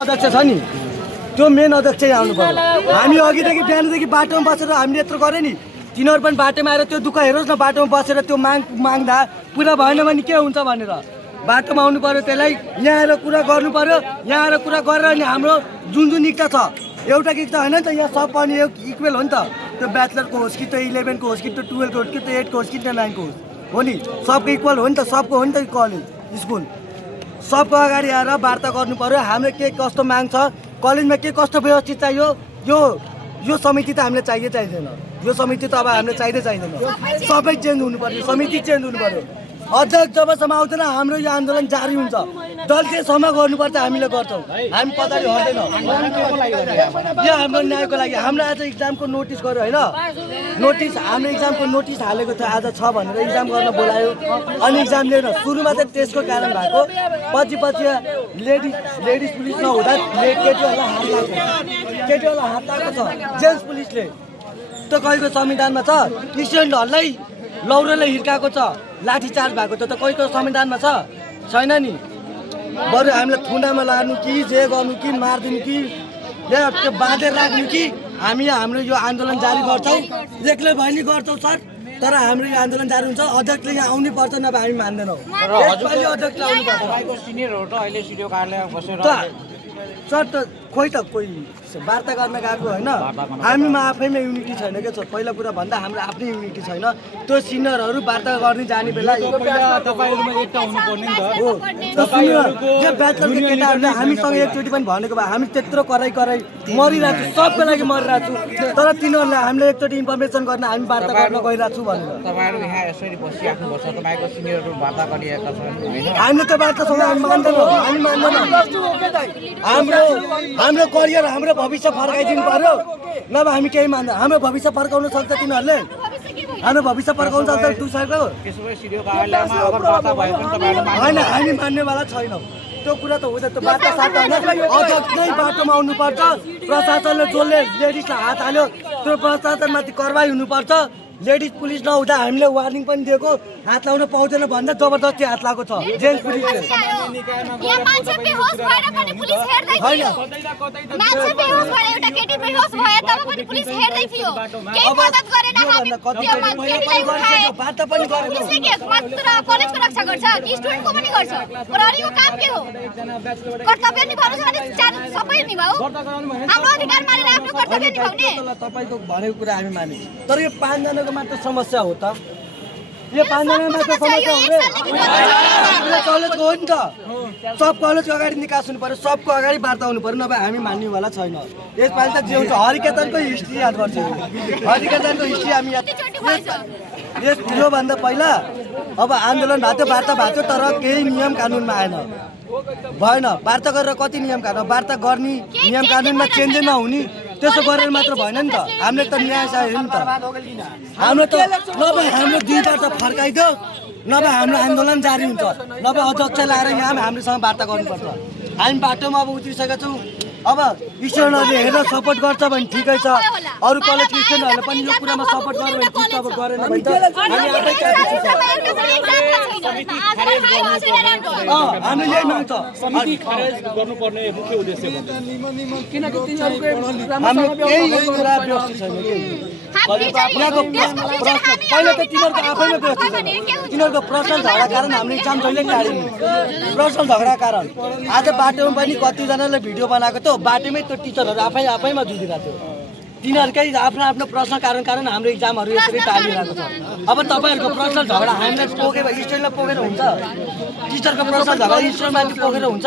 अध्यक्ष छ नि त्यो मेन अध्यक्ष आउनु पर्यो। हामी अघिदेखि बिहानदेखि बाटोमा बसेर हामीले यत्रो गरे नि, तिनीहरू पनि बाटोमा आएर त्यो दुःख हेरोस् न, बाटोमा बसेर त्यो माग्दा पुरा भएन भने के हुन्छ भनेर बाटोमा आउनु पर्यो। त्यसलाई यहाँ आएर कुरा गर्नु पर्यो। यहाँ आएर कुरा गरेर अनि हाम्रो जुन जुन इक्टा छ एउटा इक्टा होइन नि त, यहाँ सब पनि इक्वेल हो नि त। त्यो ब्याचलरको होस् कि त्यो 11को होस् कि त्यो 12को होस् कि त्यो 8को होस् कि त्यो 9को होस्, हो नि, सबको इक्वल हो नि त, सबको हो नि त कलेज स्कुल। सबको अगाडि आएर वार्ता गर्नु पर्यो। हाम्रो के कस्तो माग छ, कलेजमा के कस्तो व्यवस्थित चाहियो, यो समिति त हामीलाई चाहिँदैन। यो समिति त अब हामीलाई चाहिँदैन। सबै चेन्ज हुनु पर्यो, समिति चेन्ज हुनु पर्यो। अध्यक्ष जबसम्म आउँदैन हाम्रो यो आन्दोलन जारी हुन्छ। दलकेसम्म गर्नुपर्छ, हामीले गर्छौँ, हामी पछाडि हट्दैनौँ। यो हाम्रो न्यायको लागि। हाम्रो आज इक्जामको नोटिस गर्यो होइन, नोटिस हाम्रो इक्जामको नोटिस हालेको थियो, आज छ भनेर इक्जाम गर्न बोलायो अनि इक्जाम लिएन। सुरुमा चाहिँ त्यसको कारण भएको, पछि लेडिज पुलिस नहुँदा केटीहरूलाई हात लागेको छ जेन्ट्स पुलिसले। त्यो कहिलेको संविधानमा छ? स्टुडेन्टहरूलाई लौरोले हिर्काएको छ, लाठीचार्ज भएको छ, त कहिलेको संविधानमा छैन नि। बरु हामीलाई थुन्डामा लाग्नु कि जे गर्नु कि मारिदिनु कि या त्यो बाँधेर राख्नु कि हाम्रो यो आन्दोलन जारी गर्छौँ। एक्लै भए नि गर्छौँ सर, तर हाम्रो यो आन्दोलन जारी हुन्छ। अध्यक्षले यहाँ आउनै पर्छ, नभए हामी मान्दैनौँ। यसपालि अध्यक्षले आउनु पर्छ। सिनियरहरू त अहिले सिडिओ कार्यालयमा बसेर सर त कोही वार्ता गर्न गएको होइन। हामीमा आफैमा युनिटी छैन क्या छ। पहिला कुरा भन्दा हाम्रो आफ्नै युनिटी छैन। त्यो सिनियरहरू वार्ता गर्ने जाने बेला तपाईँहरूमा एकता हुनुपर्ने नि त हो। यो ब्याचलरको केटाहरूले हामीसँग एकचोटि पनि भनेको भए हामी त्यत्रो कराई मरिरहेको छु, सबको लागि मरिरहेको छु, तर तिनीहरूले हामीले एकचोटि इन्फर्मेसन गर्न हामी वार्ता गर्न गइरहेको छु भनेर। तपाईँहरू यहाँ यसरी बसिराख्नुपर्छ। तपाईँको सिनियरहरू वार्ता गरिरहेका छन् होइन, हामीले त्यो वार्तासँग हामी मान्दैनौँ। हाम्रो करियर, हाम्रो भविष्य फर्काइदिनु पर्यो, नभए हामी केही मान्दैन। हाम्रो भविष्य फर्काउन सक्छ तिनीहरूले, हाम्रो भविष्य फर्काउन सक्छ दुसरको। त्यसो भए सिडिओ कार्यालयमा अगर वार्ता भए पनि तपाईँहरू होइन, हामी मान्नेवाला छैनौँ। त्यो कुरा त हुँदैन। त्यो बाटो साटो होइन, अध्यक्ष नै बाटोमा आउनुपर्छ। प्रशासनले जसले लेडिजलाई हात हाल्यो त्यो प्रशासनमाथि कारवाही हुनुपर्छ। लेडिज पुलिस नहुँदा हामीले वार्निङ पनि दिएको, हात लाउन पाउँदैन भन्दा जबरजस्ती हात लगाएको छ जेन्ट्स पुलिसले। वार्ता पनि तपाईँको भनेको कुरा हामी माने, तर यो 5 जनाको मात्र समस्या हो त। यो 5 जनाको मात्र समस्या हो रे। कलेजको हो नि त, सब कलेजको अगाडि निकास हुनु पर्यो, सबको अगाडि वार्ता हुनु पर्यो, नभए हामी मान्नेवाला छैन। यसपालि त जे हुन्छ हरिकेतनको हिस्ट्री याद गर्छौँ। हरिकेतनको हिस्ट्री हामी योभन्दा पहिला अब आन्दोलन भएको थियो, वार्ता भएको थियो, तर केही नियम कानुनमा भएन। वार्ता गरेर कति नियम कानुन, वार्ता गर्ने नियम कानुनमा चेन्जै नहुने, त्यसो गरेर मात्र भएन नि त। हामीले त न्याय चाहियो नि त। हाम्रो त नभए हाम्रो 2 वर्ष फर्काइदियो, नभए हाम्रो आन्दोलन जारी हुन्छ, नभए अध्यक्ष ल्याएर यहाँ हामीसँग वार्ता गर्नुपर्छ। हामी बाटोमा अब उत्रिसकेका छौँ। अब स्टुडेन्टहरूले हेरेर सपोर्ट गर्छ भने ठिकै छ, अरू कलेज स्टुडेन्टहरूले पनि यो कुरामा सपोर्ट गर्यो भने ठिक छ। अब गरेन भने त हामी आफै क्यापिटल छ। हामी यही माग्छ, समिति खारेज गर्नुपर्ने मुख्य उद्देश्य किनकि तिनीहरूको केही कुरा व्यवस्थित छैन। यहाँको पहिला त तिनीहरूको आफैमा व्यवस्थित छैन। तिनीहरूको पर्सनल झगडा कारण हाम्रो इक्जाम जहिले टाढिने, पर्सनल झगडा कारण। आज बाटोमा पनि कतिजनाले भिडियो बनाएको थियो, बाटोमै त्यो टिचरहरू आफैमा जुधिरहेको थियो। तिनीहरूकै आफ्नो प्रश्न कारण हाम्रो इक्जामहरू यसरी टालिरहेको छ। अब तपाईँहरूको पर्सनल झगडा हामीलाई पोकेर स्टुडेन्टलाई पोकेर हुन्छ, टिचरको पर्सनल झगडा स्टुडेन्टमाथि पोकेर हुन्छ।